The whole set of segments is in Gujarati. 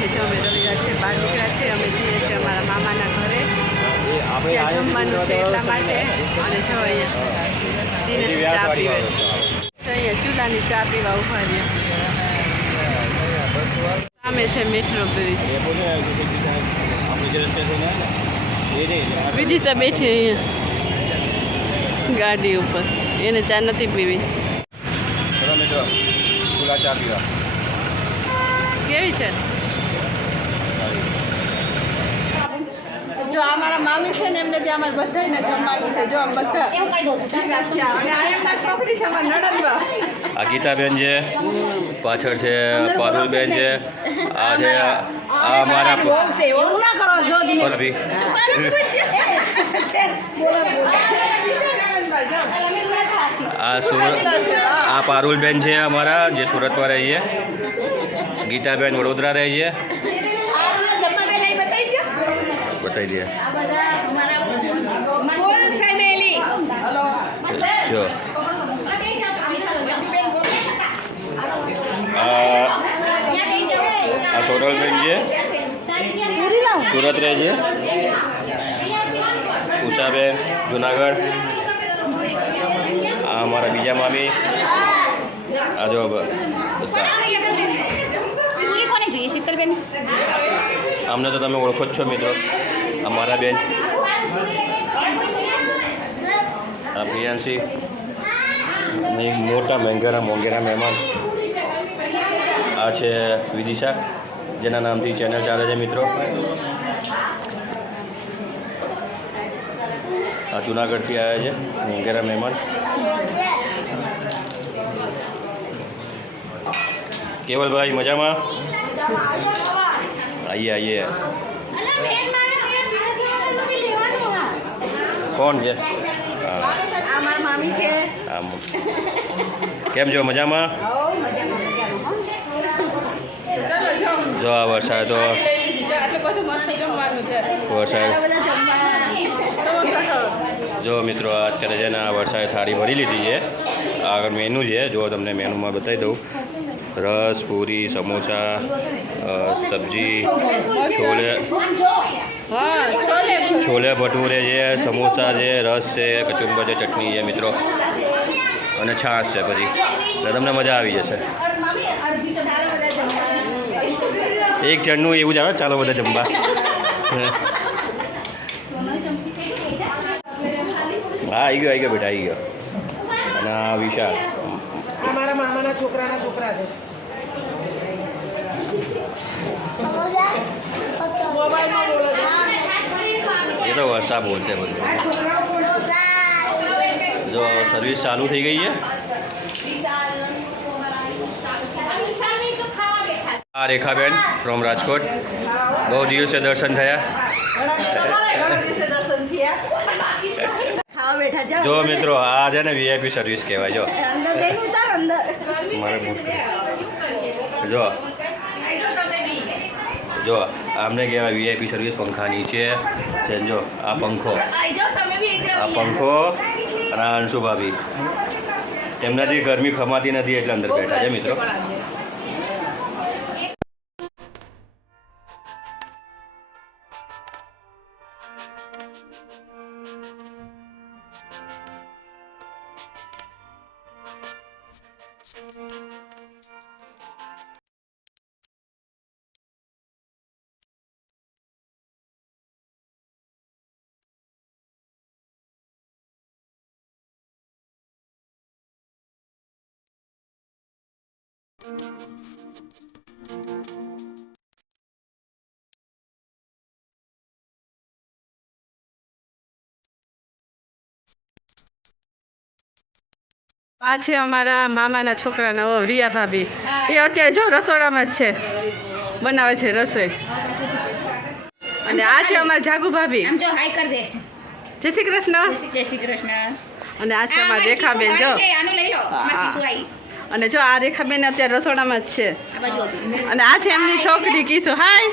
છે જો અમે રવિવાર છે બહાર નીકળ્યા છે અમે જઈએ છીએ અમારા મામાના ઘરે ત્યાં જમવાનું છે એટલા માટે અને જો અહીંયા ચા પીવે અહીંયા ચૂલાની ચા પીવા ઉભા રહ્યા સામે છે મેટ્રો બ્રિજ વિદિશા બેઠી અહીંયા ગાડી ઉપર એને ચા નથી પીવી મિત્રો ચૂલા ચા પીવા કેવી છે જો અમારા મામી છે ને એમને ત્યાં અમારે બધાને જમવાનું છે જો આમ બધા અને આ એમના છોકરી છે અમારા નણંદબા આ ગીતાબેન છે પાછળ છે પારુલબેન છે આ છે આ અમારા આ સુરત આ પારુલબેન છે અમારા જે સુરતમાં રહીએ ગીતાબેન વડોદરા રહીએ बताई दिया जो सोनल बेन जी सूरत रहे जी उषाबेन जूनागढ़ हमारा बीजा मामी आ जो अमने तो तमे ओळखो छो मित्रों अमारा बेन प्रियांशी मोटा महंगा मोंघेरा मेहमान आ छे विदिशा जेना नाम थी चैनल चाले छे मित्रों आ जूनागढ़ थी आया है मोंघेरा मेहमान केवल भाई मजा में आइए आइए कौन है केम जो मजा में जो आ वरसाद तो वरसाद जो मित्रों अत्यारे जेने आ वरसाद थाળી भरी लीधी है आगळ मेनू है जो तमने मेनू में बताई दऊं रस पूरी समोसा सब्जी छोले भटूरे है समोसा है रस है कचुंबर है चटनी है मित्रों और छाश है पी तमने मजा आई जैसे एक जणनु एवं ज आवे चालो बधा जमवा हाँ आई गयो बेटा आई गयो અને આ વિશાલ અમારા મામાના છોકરાના છોકરા છે ये तो वर्षा बोल से बोल जो सर्विस चालू थी गई है आ रेखाबेन फ्रॉम राजकोट बहुत दिवस से दर्शन थया जो मित्रों आज है वीआईपी सर्विस कहवाय जो जो जो आमने कहवाय वीआईपी सर्विस पंखा नीचे जो आ पंखो और अंशु भाभी एमनाथी गर्मी खमाती नहीं एटले अंदर बैठा है मित्रों આ છે અમારા મામાના છોકરાના રિયા ભાભી એ અત્યારે જો રસોડામાં જ છે બનાવે છે રસોઈ અને આ છે અમારા જાગુ ભાભી આમ જો હાય કર દે જય શ્રી કૃષ્ણ અને આ છે અમારા રેખાબેન જો આનું લઈ લો મારી અને જો આ રેખાબેન અત્યારે રસોડામાં જ છે અને આ છે એમની છોકરી કીસુ હાય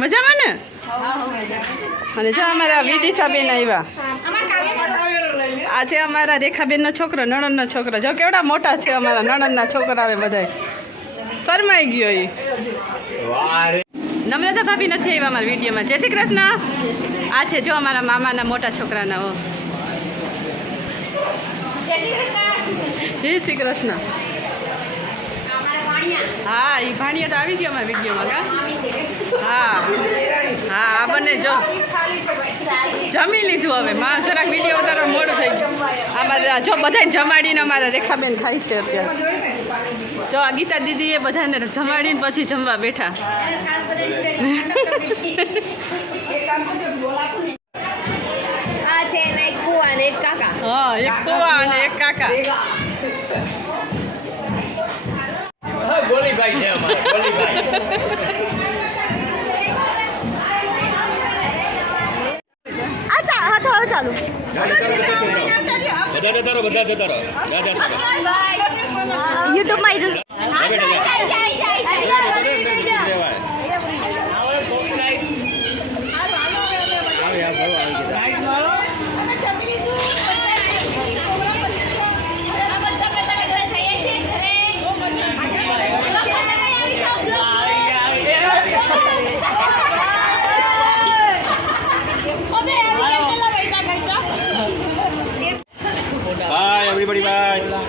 મજામાં ને અને જો અમારા વિદિશાબેન આવ્યા આ છે અમારા રેખાબેનનો છોકરો નણંદનો છોકરો જો કેવડા મોટા છે અમારા નણંદના છોકરા આવે બધા શરમાઈ ગયો એ નમ્રતા ભાભી નથી આવ્યા અમારા વિડીયોમાં. જય શ્રી કૃષ્ણ. આ છે જો અમારા મામાના મોટા છોકરાના. જય શ્રી કૃષ્ણ. હા એ ભાણિયા તો આવી ગયો અમારા વિડીયોમાં. હા હા આ બંને જો જમી લીધું. હવે માં જરાક વિડીયો ઉતારવા મોડું થઈ ગયું. અમારે જો બધાને જમાડીને અમારા રેખાબેન ખાય છે અત્યારે. જો આ ગીતા દીદીએ બધાને જમાડીને પછી જમવા બેઠા. આ છે ને એક કુવા ને એક કાકા. હા એક કુવા અને એક કાકા. ગોલીભાઈ છે અમારા ગોલીભાઈ. ચાલુ બધા જતા રહો. યુટ્યુબ માં બાય એવરીબડી બાય.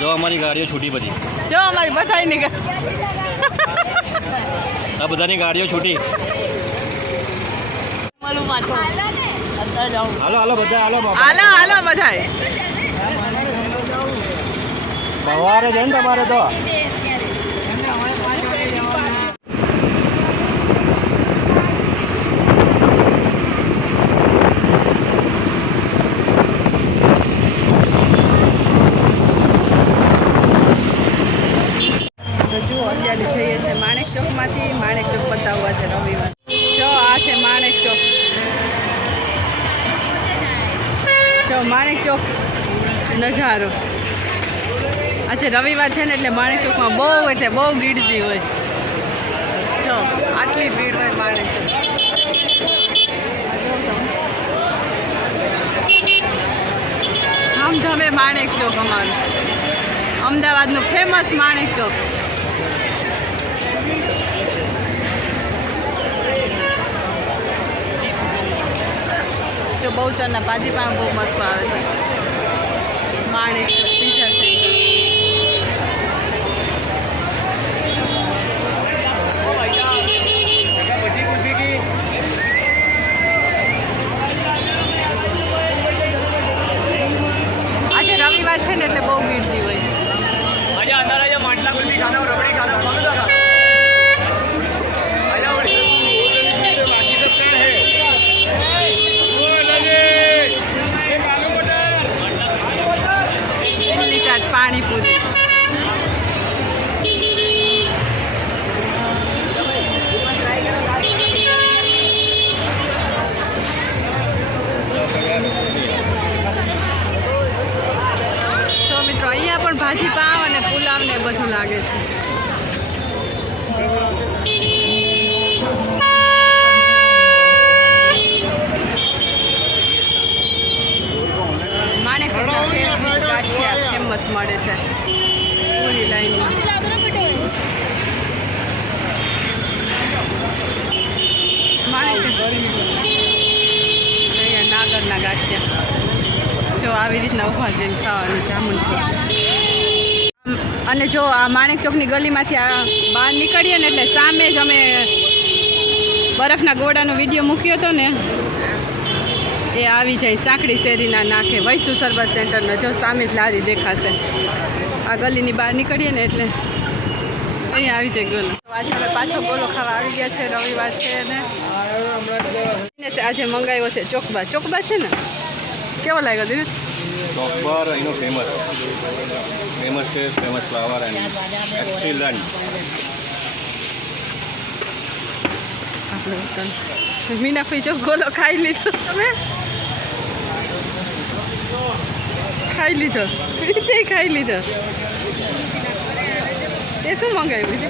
જો અમારી ગાડીઓ છૂટી બધી. જો અમારી બધાની આ બધાની ગાડીઓ છૂટી. હાલો હાલો બધા હાલો. હાલો હાલો બધાય. સવારે છે ને તમારે તો. અત્યારે જઈએ છીએ માણેક ચોકમાંથી. માણેક ચોક બતાવવા છે રવિવાર. જો આ છે માણેક ચોક. જો માણેક ચોક નજારો. આજે રવિવાર છે ને એટલે માણેક ચોકમાં બહુ એટલે બહુ ગીરદી હોય. જો આટલી ભીડ હોય માણેક ચોક. ધમધમે માણેક ચોક અમારું અમદાવાદનું ફેમસ માણેક ચોક. જો બહુચરના ભાજીપાવ બહુ મસ્ત આવે છે. Manek Chowk pizza centre. આજે રવિવાર છે ને એટલે બહુ ગીરદી હોય. દિલ્હી ચાટ પાણીપુરી. તો મિત્રો અહીંયા પણ ભાજી પાવ અને પુલાવ ને બધું લાગે છે. માણેક ગાંઠિયા ફેમસ મળે છે પૂરી લાઈનમાં. માણેક અહીંયા નાગરના ગાંઠિયા. જો આવી રીતના ઉભા જઈને ખાવાનું જામુન છે. અને જો આ માણેક ચોકની ગલીમાંથી આ બહાર નીકળીએ ને એટલે સામે જ અમે બરફના ગોળાનો વિડીયો મૂક્યો હતો ને એ આવી જાય સાંકડી શેરીના નાખે વૈસુ સરબત સેન્ટરનો. જો સામે જ લારી દેખાશે. આ ગલીની બહાર નીકળીએ ને એટલે અહીંયા આવી જાય ગોલો. આજે અમે પાછો ગોલો ખાવા આવી ગયા છે. રવિવાર છે ને આજે મંગાવ્યો છે ચોકબા. ચોકબા છે ને કેવો લાગ્યો દિનેશ? ચોકબાર અહીંનો ફેમસ છે. Famous flower and excellent. આપણે મીનાફી જો ગોલો ખાઈ લીધો. તમે ખાઈ લીધો? રીતે ખાઈ લીધો. એ શું મંગાવ્યું?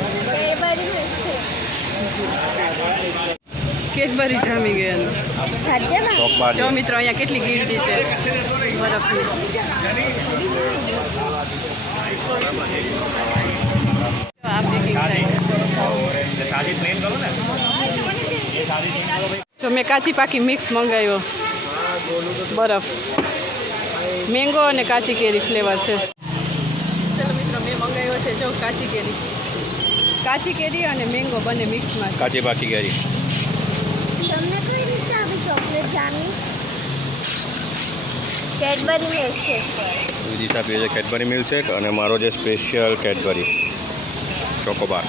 કેડબરી જામી ગઈ એનું. સાચેમાં ચોકબાર જો મિત્રો અહીંયા કેટલી ગીરદી છે બરફની. આ પેકિંગ થાય. જો મેં કાચી પાકી મિક્સ મંગાવ્યો બરફ, મેંગો અને કાચી કેરી ફ્લેવર છે. ચલો મિત્રો મેં મંગાવ્યો છે જો કાચી કેરી અને મેંગો બંને મિક્સમાં છે. કાચી પાકી કેરી. તમને કઈ રીતે આવી ચોકલેટ જામી? કેડબરી મિલ્ક છે. વિદિશા પીએ છે કેડબરી મિલ્કશેક અને મારો જે સ્પેશિયલ કેડબરી ચોકોબાર.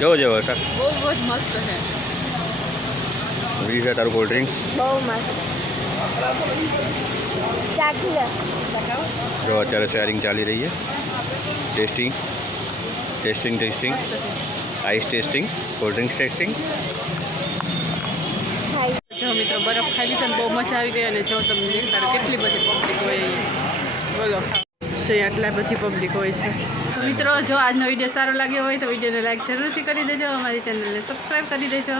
જેવો સર. બહુ જ મસ્ત છે. વિદિશા તારું કોલ્ડ ડ્રિંક્સ. બહુ મસ્ત. ચાખી લો. જો અત્યારે શેરિંગ ચાલી રહી છે. Testing ice testing, cold drinks testing. જો મિત્રો બરફ ખાઈ લીધો ને બહુ મજા આવી ગઈ. અને જો તમને દેખાડો કેટલી બધી પબ્લિક હોય અહીંયા. બોલો જો આટલા બધી પબ્લિક હોય છે. તો મિત્રો જો આજનો વિડીયો સારો લાગ્યો હોય તો વિડીયોને લાઈક જરૂરથી કરી દેજો, અમારી ચેનલને સબસ્ક્રાઈબ કરી દેજો.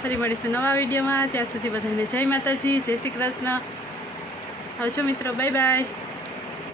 ફરી મળીશું નવા વિડીયોમાં. ત્યાં સુધી બધાને જય માતાજી, જય શ્રી કૃષ્ણ. આવજો મિત્રો, બાય બાય.